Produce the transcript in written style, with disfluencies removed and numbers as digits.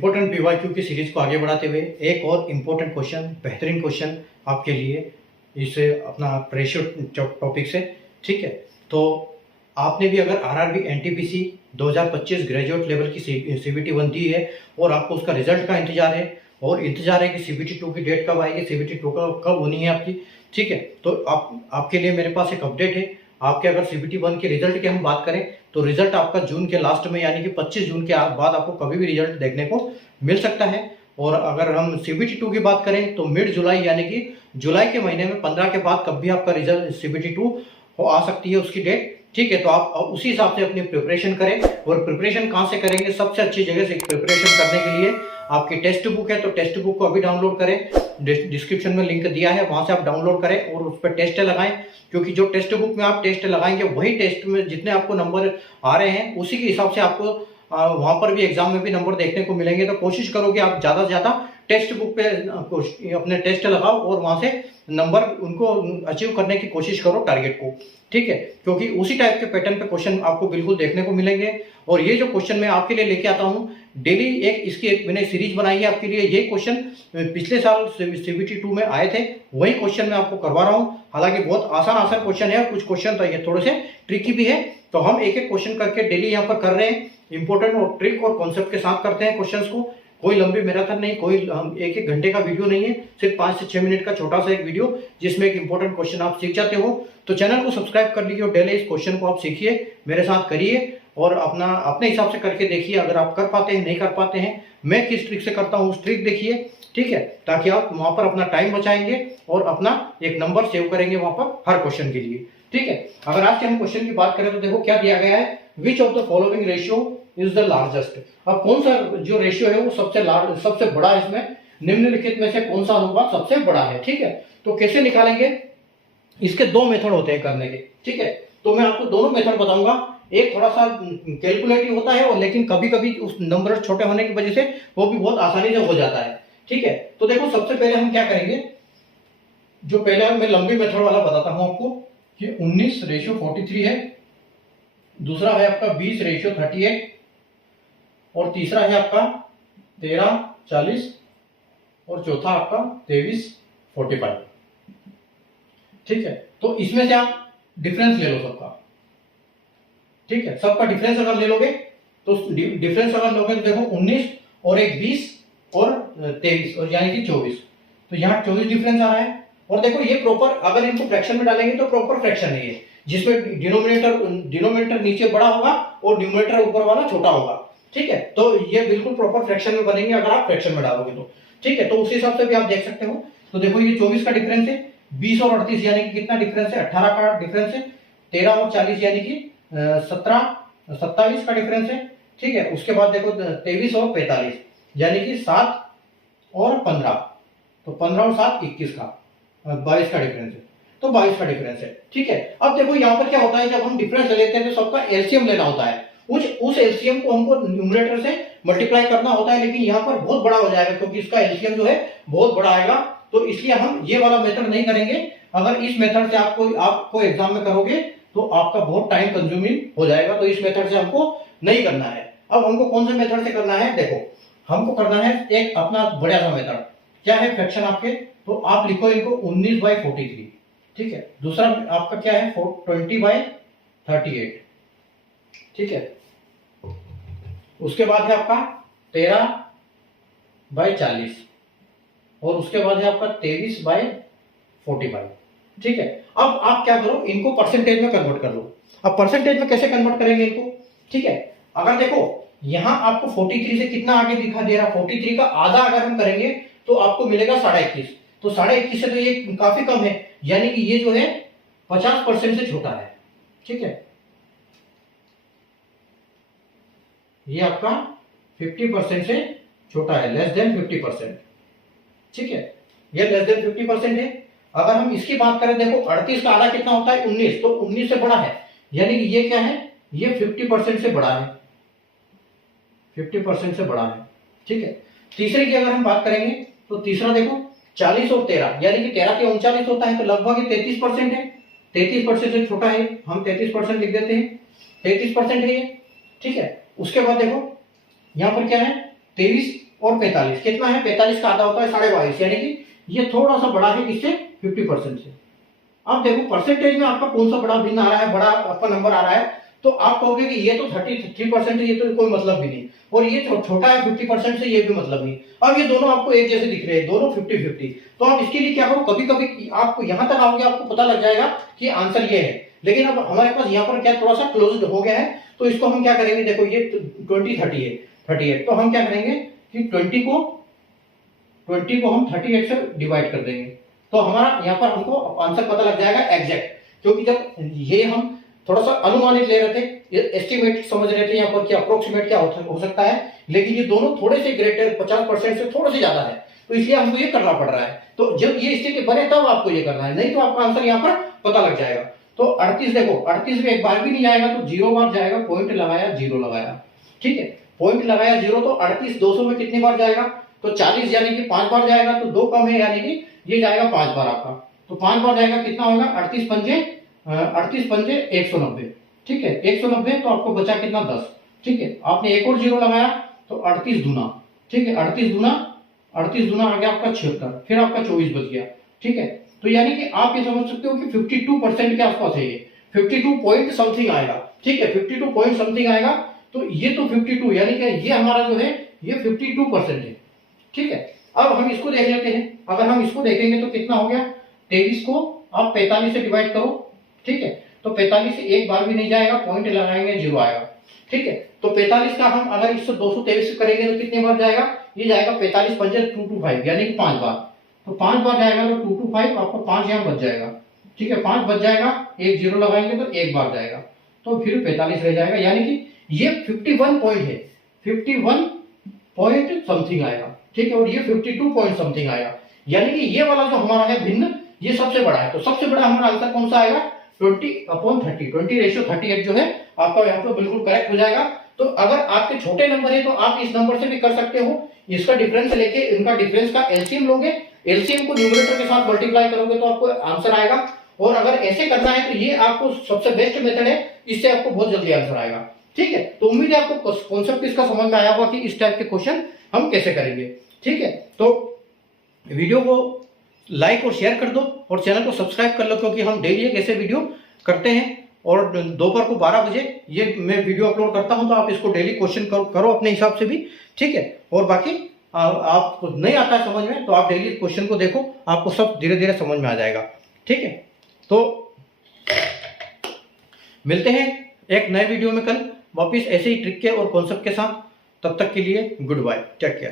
Important PYQ की series को आगे बढ़ाते हुए एक और इम्पोर्टेंट क्वेश्चन, बेहतरीन क्वेश्चन आपके लिए इस अपना रेशियो टॉपिक से। ठीक है, तो आपने भी अगर आरआरबी एनटीपीसी 2025 ग्रेजुएट लेवल की सीबीटी 1 दी है और आपको उसका रिजल्ट का इंतजार है और इंतजार है कि सीबीटी 2 की डेट कब आएगी, सीबीटी 2 कब होनी है आपकी। ठीक है, तो आपके लिए मेरे पास एक अपडेट है। आपके अगर सीबीटी 1 के रिजल्ट की हम बात करें तो रिजल्ट आपका जून के लास्ट में यानी कि 25 जून के बाद आपको कभी भी रिजल्ट देखने को मिल सकता है। और अगर हम सीबीटी 2 की बात करें तो मिड जुलाई यानी कि जुलाई के महीने में 15 के बाद कभी भी आपका रिजल्ट सीबीटी 2 आ सकती है उसकी डेट। ठीक है, तो आप उसी हिसाब से अपनी प्रिपरेशन करें। और प्रिपरेशन कहाँ से करेंगे? सबसे अच्छी जगह से प्रिपरेशन करने के लिए आपकी टेक्स्ट बुक है, तो टेक्स्ट बुक को अभी डाउनलोड करें। डिस्क्रिप्शन में लिंक दिया है, वहां से आप डाउनलोड करें और उस पर टेस्ट लगाएं, क्योंकि जो टेक्स्ट बुक में आप टेस्ट लगाएंगे वही टेस्ट में जितने आपको नंबर आ रहे हैं उसी के हिसाब से आपको वहां पर भी एग्जाम में भी नंबर देखने को मिलेंगे। तो कोशिश करो कि आप ज्यादा से ज्यादा टेक्स्ट बुक पे अपने टेस्ट लगाओ और वहां से नंबर उनको अचीव करने की कोशिश करो, टारगेट को। ठीक है, क्योंकि उसी टाइप के पैटर्न पे क्वेश्चन आपको बिल्कुल देखने को मिलेंगे। और ये जो क्वेश्चन मैं आपके लिए लेके आता हूँ डेली, एक मैंने सीरीज बनाई है आपके लिए। ये क्वेश्चन पिछले साल सीबीटी 2 में आए थे, वही क्वेश्चन मैं आपको करवा रहा हूँ। हालांकि बहुत आसान क्वेश्चन है, कुछ क्वेश्चन तो ये थोड़े से ट्रिकी भी है। तो हम एक एक क्वेश्चन करके डेली यहाँ पर कर रहे हैं। इंपॉर्टेंट और ट्रिक और कॉन्सेप्ट के साथ करते हैं क्वेश्चंस को। कोई लंबी मैराथन नहीं, कोई एक घंटे का वीडियो नहीं है, सिर्फ 5 से 6 मिनट का छोटा सा एक वीडियो जिसमें एक इंपॉर्टेंट क्वेश्चन आप सीख जाते हो। तो चैनल को सब्सक्राइब कर लीजिए और डेली इस क्वेश्चन को आप सीखिए, मेरे साथ करिए और अपने हिसाब से करके देखिए। अगर आप कर पाते हैं, नहीं कर पाते हैं, मैं किस ट्रिक से करता हूँ उस ट्रिक देखिए। ठीक है, ताकि आप वहां पर अपना टाइम बचाएंगे और अपना एक नंबर सेव करेंगे वहां पर हर क्वेश्चन के लिए। ठीक है, अगर आज के हम क्वेश्चन की बात करें तो देखो क्या दिया गया है, which of the following ratio is the largest. अब कौन सा जो रेशियो है वो सबसे बड़ा है, इसमें निम्नलिखित में से कौन सा अनुपात सबसे बड़ा है। ठीक है, तो कैसे निकालेंगे? इसके दो मेथड होते हैं करने के। ठीक है, तो मैं आपको दोनों मेथड बताऊंगा। एक थोड़ा सा कैलकुलेटिव होता है और लेकिन कभी कभी उस नंबर छोटे होने की वजह से वो भी बहुत आसानी से हो जाता है। ठीक है, तो देखो सबसे पहले हम क्या करेंगे, जो पहले मैं लंबी मेथड वाला बताता हूं आपको कि 19:43 है, दूसरा है आपका 20:38 और तीसरा है आपका 13:40 और चौथा आपका 23:45। ठीक है, तो इसमें से आप डिफरेंस ले लो सबका। ठीक है, सबका डिफरेंस अगर ले लोगे तो डिफरेंस अगर लोगे तो देखो 19 और एक 20 और 23 और यानी कि 24, तो यहाँ 24 डिफरेंस आ रहा है। और देखो ये प्रॉपर, अगर इनको फ्रैक्शन में डालेंगे तो प्रॉपर फ्रैक्शन है ये, जिसमें डिनोमिनेटर नीचे बड़ा होगा और न्यूमरेटर ऊपर वाला छोटा होगा। ठीक है, तो ये बिल्कुल प्रॉपर फ्रैक्शन में बनेंगे अगर आप फ्रैक्शन में डालोगे तो। ठीक है, तो उस हिसाब से भी आप देख सकते हो। तो देखो ये 24 का डिफरेंस है, 20 और 38 यानी कि कितना डिफरेंस है, 18 का डिफरेंस है, 13 और 40 यानी कि 27 का डिफरेंस है। ठीक है, उसके बाद देखो 23 और 45 यानी कि 7 और 15, तो 15 और 7 21 का 22 का डिफरेंस है, तो 22 का डिफरेंस है। ठीक है, अब देखो यहाँ पर क्या होता है, जब हम डिफरेंस लेते हैं तो सबका एलसीएम लेना होता है। उस एलसीएम को हमको न्यूमरेटर से मल्टीप्लाई करना होता है, लेकिन यहाँ पर बहुत बड़ा हो जाएगा क्योंकि इसका एलसीएम जो है बहुत बड़ा आएगा। तो इसलिए हम ये वाला मेथड नहीं करेंगे। अगर इस मेथड से आपको एग्जाम में करोगे तो आपका बहुत टाइम कंज्यूमिंग हो जाएगा, तो इस मेथड से हमको नहीं करना है। अब हमको कौन से मेथड से करना है? देखो हमको करना है एक अपना बढ़िया सा मेथड। क्या है फ्रैक्शन आपके, तो आप लिखो इनको 19/43। ठीक है, दूसरा आपका क्या है 20/38। ठीक है, उसके बाद है आपका 13/40 और उसके बाद है आपका 23/45। ठीक है, अब आप क्या करो, इनको परसेंटेज में कन्वर्ट कर लो। अब परसेंटेज में कैसे कन्वर्ट करेंगे इनको? ठीक है, अगर देखो यहां आपको 43 से कितना आगे दिखा दे रहा, 43 का आधा अगर हम करेंगे तो आपको मिलेगा 21.5। तो 21.5 से तो ये काफी कम है, यानी कि ये जो है 50% से छोटा है। ठीक है, ये आपका 50% से छोटा है, लेस देन 50%। ठीक है, ये लेस देन 50% है। अगर हम इसकी बात करें, देखो 38 का आधा कितना होता है 19, तो 19 से बड़ा है, यानी कि ये क्या है, ये 50% से बड़ा है, 50% से बड़ा है। ठीक है, तीसरे की अगर हम बात करेंगे तो तीसरा देखो 40 और 13 यानी कि 13 के 39 होता है, तो लगभग 33% है। 33% से छोटा है, हम 33% लिख देते हैं, 33% है ये। ठीक है, उसके बाद देखो यहाँ पर क्या है 23 और 45 कितना है, 45 का आधा होता है 22.5, यानी कि ये थोड़ा सा बड़ा है किससे, 50% से। अब देखो परसेंटेज में आपका कौन सा बड़ा भिन्न आ रहा है, बड़ा आपका नंबर आ रहा है, तो आप कहोगे कि ये तो 33% है, ये तो कोई मतलब भी नहीं, और ये छोटा है 50% से, ये भी मतलब नहीं। अब ये दोनों आपको एक जैसे दिख रहे हैं, दोनों 50-50, तो आप इसके लिए क्या करो, कभी कभी आपको यहां तक आओगे आपको पता लग जाएगा कि आंसर ये है, लेकिन अब हमारे पास यहाँ पर क्या थोड़ा सा क्लोज्ड हो गया है, तो इसको हम क्या करेंगे, देखो ये 20-30 है, 38, तो हम क्या करेंगे कि 20 को हम 38 से डिवाइड कर देंगे, तो हमारा यहाँ पर हमको आंसर पता लग जाएगा एग्जैक्ट, क्योंकि जब ये हम थोड़ा सा अनुमानित ले रहे थे, एस्टिमेट समझ रहे थे यहाँ पर कि अप्रोक्सीमेट क्या हो सकता है, लेकिन ये दोनों थोड़े से ग्रेटर 50% से थोड़े से ज्यादा है, तो इसलिए हमको ये करना पड़ रहा है। तो जब ये स्थिति बने तब आपको ये करना है, नहीं तो आपका आंसर यहाँ पर पता लग जाएगा। तो 38 देखो, 38 में एक बार भी नहीं जाएगा, तो 0 बार जाएगा, पॉइंट लगाया 0 लगाया, ठीक है, पॉइंट लगाया 0, तो 38 200 में कितनी बार जाएगा, तो 40 यानी कि 5 बार जाएगा, तो 2 कम है यानी कि ये जाएगा 5 बार आपका, तो 5 बार जाएगा, कितना होगा 38 पंजे 190, ठीक है, 190, तो आपको बचा कितना 10, ठीक है, आपने एक और 0 लगाया तो 38 दूना, ठीक है, 38 दूना आ गया आपका 76, फिर आपका 24 बच गया, ठीक है। तो यानी कि आप ये समझ सकते हो कि 52% के आसपास है ये, 52 पॉइंट समथिंग आएगा, ठीक है, 52 पॉइंट समथिंग आएगा, तो ये तो 52 यानी कि ये हमारा जो है ये 52% है, ठीक है। अब हम इसको देख लेते हैं, अगर हम इसको देखेंगे तो कितना हो गया, 23 को आप 45 से डिवाइड करो, ठीक है, तो 45 से एक बार भी नहीं जाएगा, पॉइंट लगाएंगे 0 आएगा, ठीक है। तो 45 का हम अगर इससे 223 करेंगे तो कितने बार जाएगा, ये जाएगा 45 पंजे 225 यानी कि 5 बार, तो 5 बार जाएगा तो 225, आपको 5 यहाँ बच जाएगा, ठीक है, 5 बच जाएगा, एक 0 लगाएंगे तो एक बार जाएगा, तो फिर 45 रह जाएगा, यानी कि ये 51 पॉइंट है, 51 पॉइंट समथिंग आएगा, ठीक है, और ये 52 पॉइंट समथिंग आएगा, यानी कि ये वाला जो हमारा है भिन्न ये सबसे बड़ा है। तो सबसे बड़ा हमारा आंसर कौन सा आएगा, 20/30, 20:38 जो है आपका यहाँ पे बिल्कुल करेक्ट हो जाएगा। तो अगर आपके छोटे नंबर है तो आप इस नंबर से भी कर सकते हो, इसका डिफरेंस लेके इनका डिफरेंस का एलसीएम लोगे, एलसीएम को न्यूमरेटर के साथ मल्टीप्लाई करोगे तो आपको आंसर आएगा, और अगर ऐसे करना है तो ये आपको सबसे बेस्ट मेथड है, इससे आपको बहुत जल्दी आंसर आएगा, ठीक है। तो उम्मीद है आपको कॉन्सेप्ट इसका समझ में आया होगा कि इस टाइप के क्वेश्चन हम कैसे करेंगे, ठीक है। तो वीडियो को लाइक और शेयर कर दो और चैनल को सब्सक्राइब कर लो, क्योंकि हम डेली एक ऐसे वीडियो करते हैं, और दोपहर को 12 बजे ये मैं वीडियो अपलोड करता हूं, तो आप इसको डेली क्वेश्चन करो अपने हिसाब से भी, ठीक है। और बाकी आपको नहीं आता है समझ में तो आप डेली क्वेश्चन को देखो, आपको सब धीरे धीरे समझ में आ जाएगा, ठीक है। तो मिलते हैं एक नए वीडियो में कल वापिस ऐसे ही ट्रिक के और कॉन्सेप्ट के साथ, तब तक के लिए गुड बाय, टेक केयर।